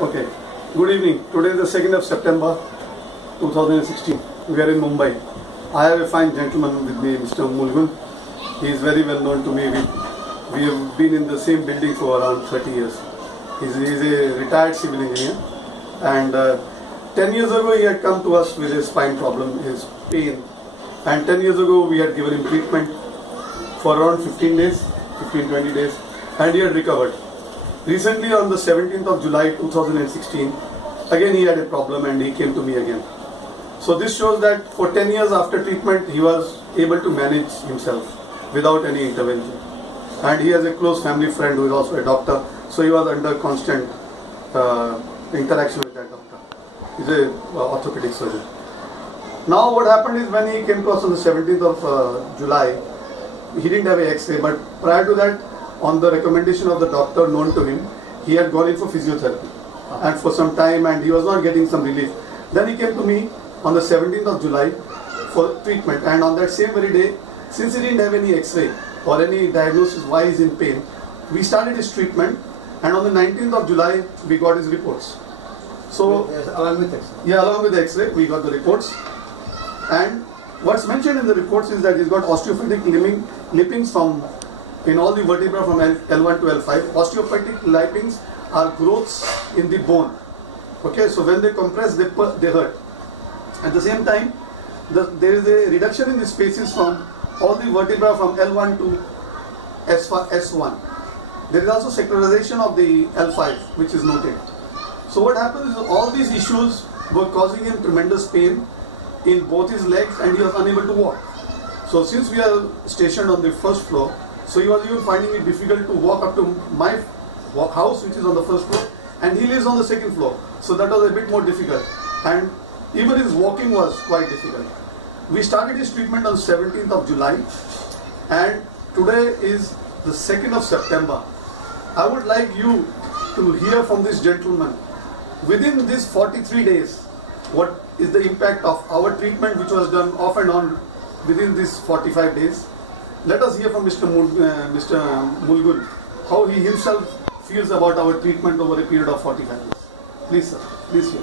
Okay. Good evening. Today is the 2nd of September 2016. We are in Mumbai. I have a fine gentleman with me, Mr. Mulgun. He is very well known to me. We have been in the same building for around 30 years. He is a retired civil engineer. And 10 years ago, he had come to us with his spine problem, his pain. And 10 years ago, we had given him treatment for around 15 days, 15-20 days. And he had recovered. Recently, on the 17th of July 2016, again he had a problem and he came to me again. So this shows that for 10 years after treatment, he was able to manage himself without any intervention. And he has a close family friend who is also a doctor, so he was under constant interaction with that doctor. He's a orthopedic surgeon. Now what happened is when he came to us on the 17th of July, he didn't have an X-ray, but prior to that, on the recommendation of the doctor known to him, he had gone in for physiotherapy and for some time, and he was not getting some relief. Then he came to me on the 17th of July for treatment, and on that same very day, since he didn't have any X-ray or any diagnosis why he's in pain, we started his treatment, and on the 19th of July, we got his reports. So, yes, along with X-ray. Yeah, along with the X-ray, we got the reports. And what's mentioned in the reports is that he's got osteophytic lippings in all the vertebrae from L1 to L5. Osteophytic lippings are growths in the bone. Okay, so when they compress, they hurt. At the same time, there is a reduction in the spaces from all the vertebrae from L1 to S1. There is also sectorization of the L5, which is noted. So what happens is all these issues were causing him tremendous pain in both his legs, and he was unable to walk. So since we are stationed on the first floor, so he was even finding it difficult to walk up to my house, which is on the first floor, and he lives on the second floor. So that was a bit more difficult, and even his walking was quite difficult. We started his treatment on 17th of July, and today is the 2nd of September. I would like you to hear from this gentleman, within these 43 days, what is the impact of our treatment, which was done off and on within these 45 days. Let us hear from Mr. Mulgun, how he himself feels about our treatment over a period of 45 days. Please, sir. Please hear.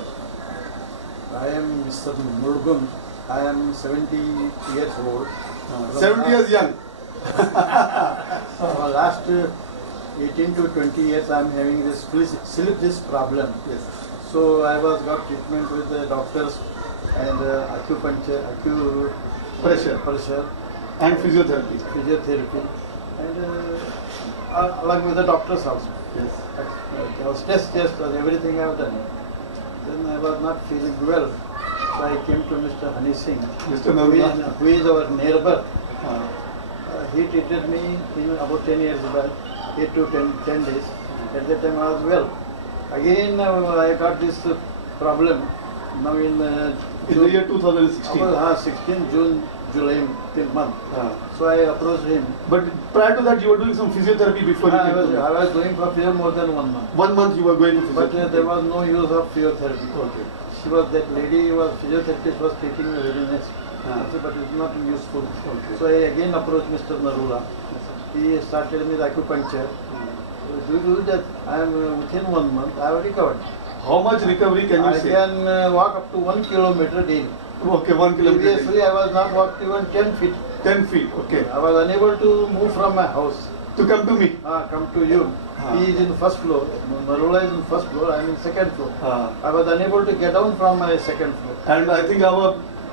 I am Mr. Mulgun. I am 70 years old. 70 years young. For last 18 to 20 years, I am having this slip disc problem. Yes. So I got treatment with the doctors and acupuncture, pressure. And physiotherapy. And along with the doctors also. Yes. Test, everything I have done. Then I was not feeling well, so I came to Mr. Honey Singh, Mr. Narula. who is our neighbor. He treated me in about 10 years back, 8 to 10 days. At that time I was well. Again I got this problem now in the year 2016. 16 July till month. So I approached him. But prior to that, you were doing some physiotherapy before you came to me. I was going for physio more than 1 month. 1 month you were going to But physiotherapy. there was no use of physiotherapy. Okay. That lady was physiotherapist, was treating me very nice. But it's not useful. Okay. So I again approached Mr. Narula. He started with acupuncture. Due to that, I am within 1 month, I have recovered. How much recovery can you I say? can walk up to 1 kilometer daily. Okay, 1 kilometer. Previously, I was not walked even 10 feet. 10 feet, okay. I was unable to move from my house. To come to me. Come to you. He is in first floor. Narula is in first floor. I am in second floor. I was unable to get down from my second floor. And I think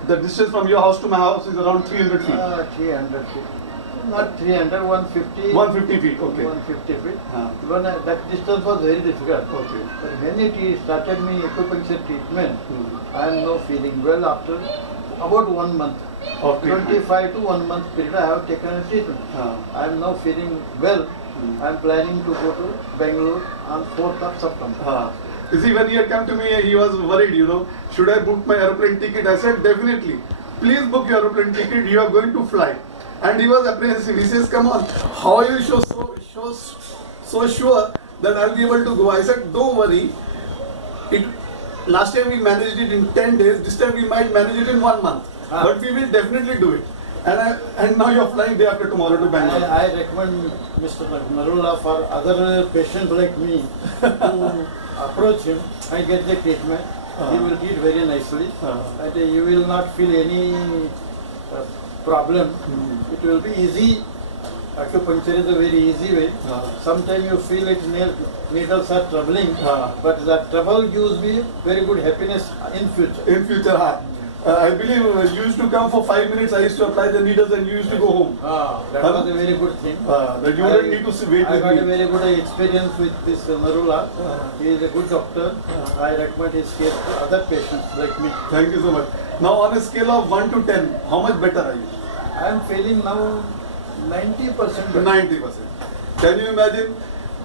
the distance from your house to my house is around 300 feet. 300 feet. Not 300, 150. 150 feet, okay. 150 feet. Even that distance was very difficult. Okay. But when he started me acupuncture treatment, I am now feeling well after about 1 month. Of treatment. 25 to 1 month period I have taken a treatment. I am now feeling well. I am planning to go to Bangalore on 4th of September. You see, when he had come to me, he was worried, should I book my aeroplane ticket? I said, definitely. Please book your aeroplane ticket, you are going to fly. And he was apprehensive. He says, come on, how are you so sure that I'll be able to go? I said, don't worry. Last time we managed it in 10 days, this time we might manage it in 1 month. But we will definitely do it. And now you're flying day after tomorrow to Bangalore. I recommend Mr. Narula for other patients like me to approach him and get the treatment. He will treat very nicely, and you will not feel any problem. It will be easy. Acupuncture is a very easy way. Sometimes you feel like needles are troubling, but that trouble gives me very good happiness in future. In future, I believe you used to come for 5 minutes. I used to apply the needles and you used to go home. That was a very good thing. That you wouldn't need to wait I with got me. a very good experience with this Narula. He is a good doctor. I recommend his care to other patients like me. Thank you so much. Now on a scale of 1 to 10, how much better are you? I am feeling now 90% better. 90%. Can you imagine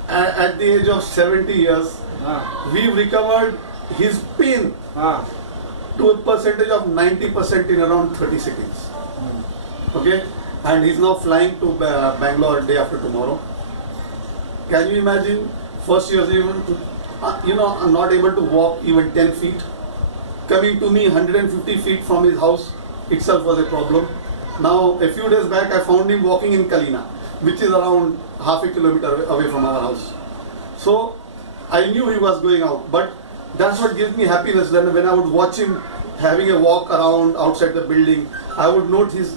at the age of 70 years, we recovered his pain to a percentage of 90% in around 30 seconds. Okay? And he's now flying to Bangalore day after tomorrow. Can you imagine? First he was even, I'm not able to walk even 10 feet. Coming to me 150 feet from his house itself was a problem. Now, a few days back, I found him walking in Kalina, which is around half a kilometer away from our house. So, I knew he was going out, but that's what gives me happiness. Then when I would watch him having a walk around outside the building, I would note his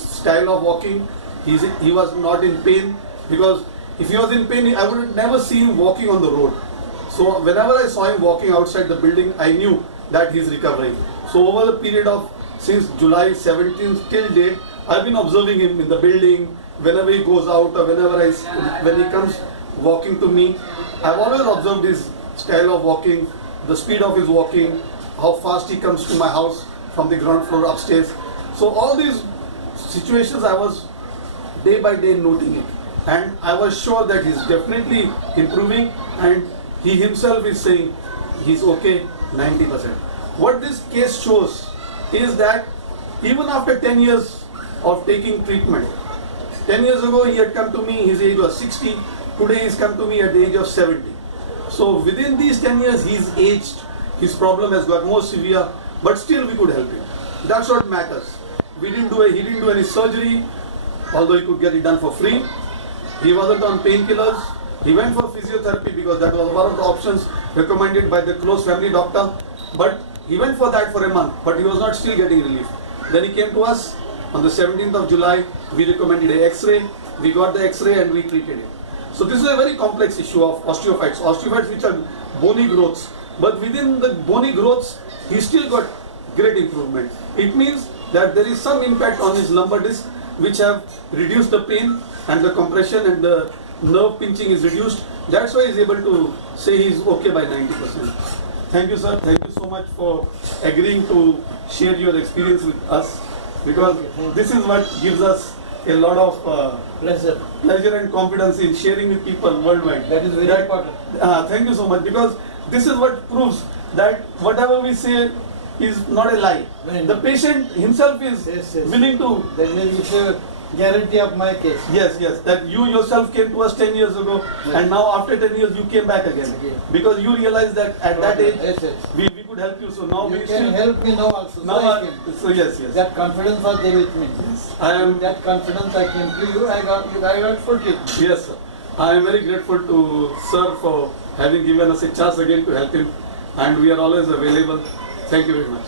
style of walking. He was not in pain, because if he was in pain, I would never see him walking on the road. So, whenever I saw him walking outside the building, I knew that he's recovering. So, over the period of since July 17th till date, I've been observing him in the building, whenever he goes out or when he comes walking to me. I've always observed his style of walking, the speed of his walking, how fast he comes to my house from the ground floor upstairs. So all these situations I was day by day noting it, and I was sure that he's definitely improving, and he himself is saying he's okay 90%. What this case shows is that even after 10 years of taking treatment, 10 years ago he had come to me, his age was 60, today he's come to me at the age of 70. So within these 10 years he's aged, his problem has got more severe, but still we could help him. That's what matters. He didn't do any surgery, although he could get it done for free. He wasn't on painkillers. He went for physiotherapy because that was one of the options recommended by the close family doctor, but he went for that for a month, but he was not still getting relief. Then he came to us on the 17th of July. We recommended an X-ray. We got the X-ray and we treated him. So this is a very complex issue of osteophytes. Osteophytes which are bony growths. But within the bony growths, he still got great improvement. It means that there is some impact on his lumbar disc which have reduced the pain and the compression, and the nerve pinching is reduced. That's why he's able to say he's okay by 90%. Thank you, sir. Thank you so much for agreeing to share your experience with us, because this is what gives us a lot of pleasure and confidence in sharing with people worldwide. That is very important. Thank you so much, because this is what proves that whatever we say is not a lie. Right. The patient himself is willing to. That is a guarantee of my case. Yes, that you yourself came to us 10 years ago, and now after 10 years you came back again. Because you realized that at that age we could help you. So now you we can still help me now also. now. So yes. That confidence was there with me. I am. That confidence I came to you. I got full treatment. Yes, sir. I am very grateful to sir for having given us a chance again to help him, and we are always available. Thank you very much.